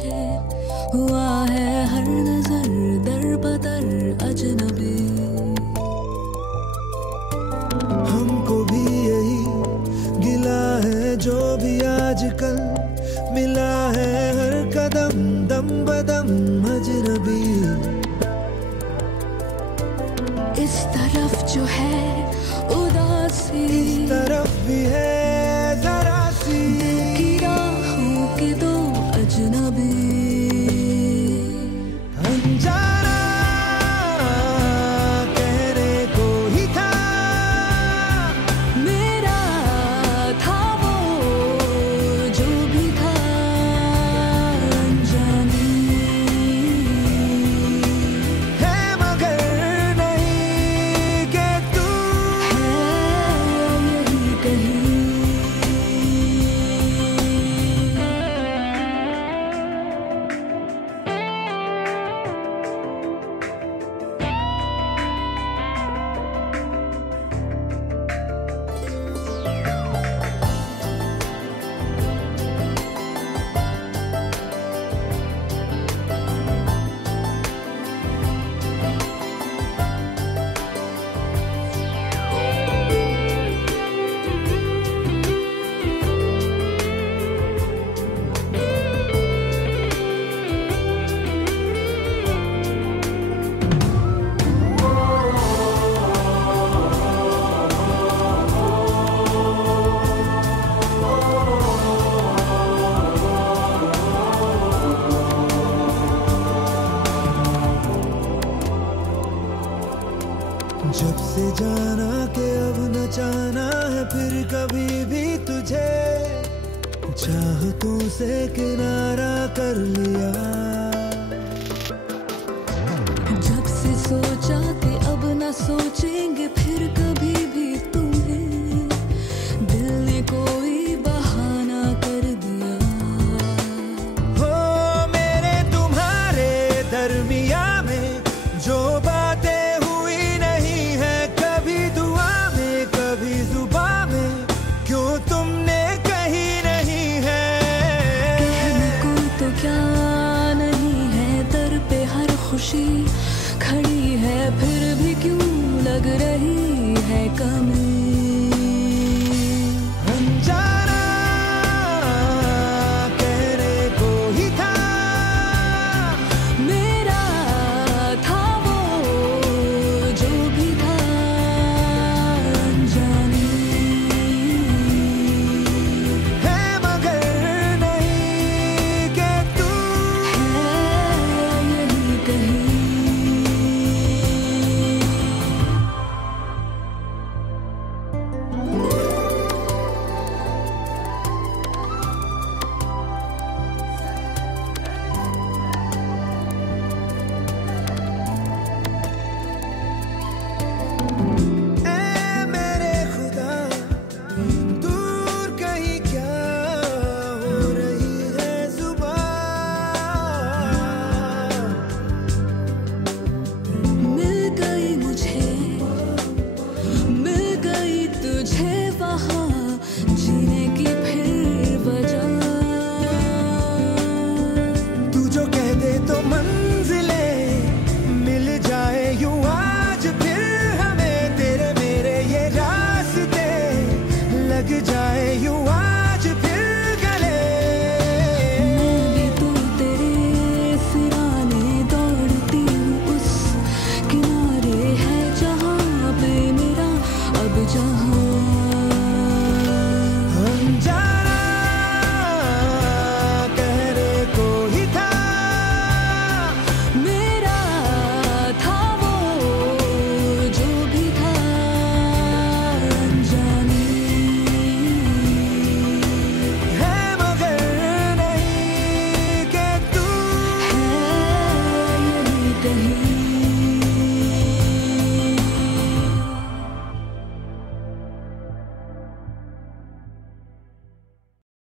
पीछे हुआ है हर नजर दर बदर अजनबी। हमको भी यही गिला है जो भी आजकल मिला है हर कदम दम बदम अजनबी। इस तरफ जो है उदासी, इस तरफ भी है जरा सी दिल की राहों के दो अजनबी। अनजाना कहने को ही था, मेरा था वो जो भी था अनजानी है मगर नहीं कि तू है यही कहीं। जब से जाना कि अब न जाना है फिर कभी भी तुझे, चाहतों से किनारा कर लिया। जब से सोचा कि अब न सोचेंगे फिर कभी भी तुम्हें, दिल ने कोई बहाना कर दिया। हो मेरे तुम्हारे दरमिया में जो बातें हुई नहीं है कभी दुआ में कभी जुबां में, क्यों तुमने कही नहीं है। कहने को तो क्या नहीं है, दर पे हर खुशी खड़ी है, फिर भी क्यों लग रही है कमी।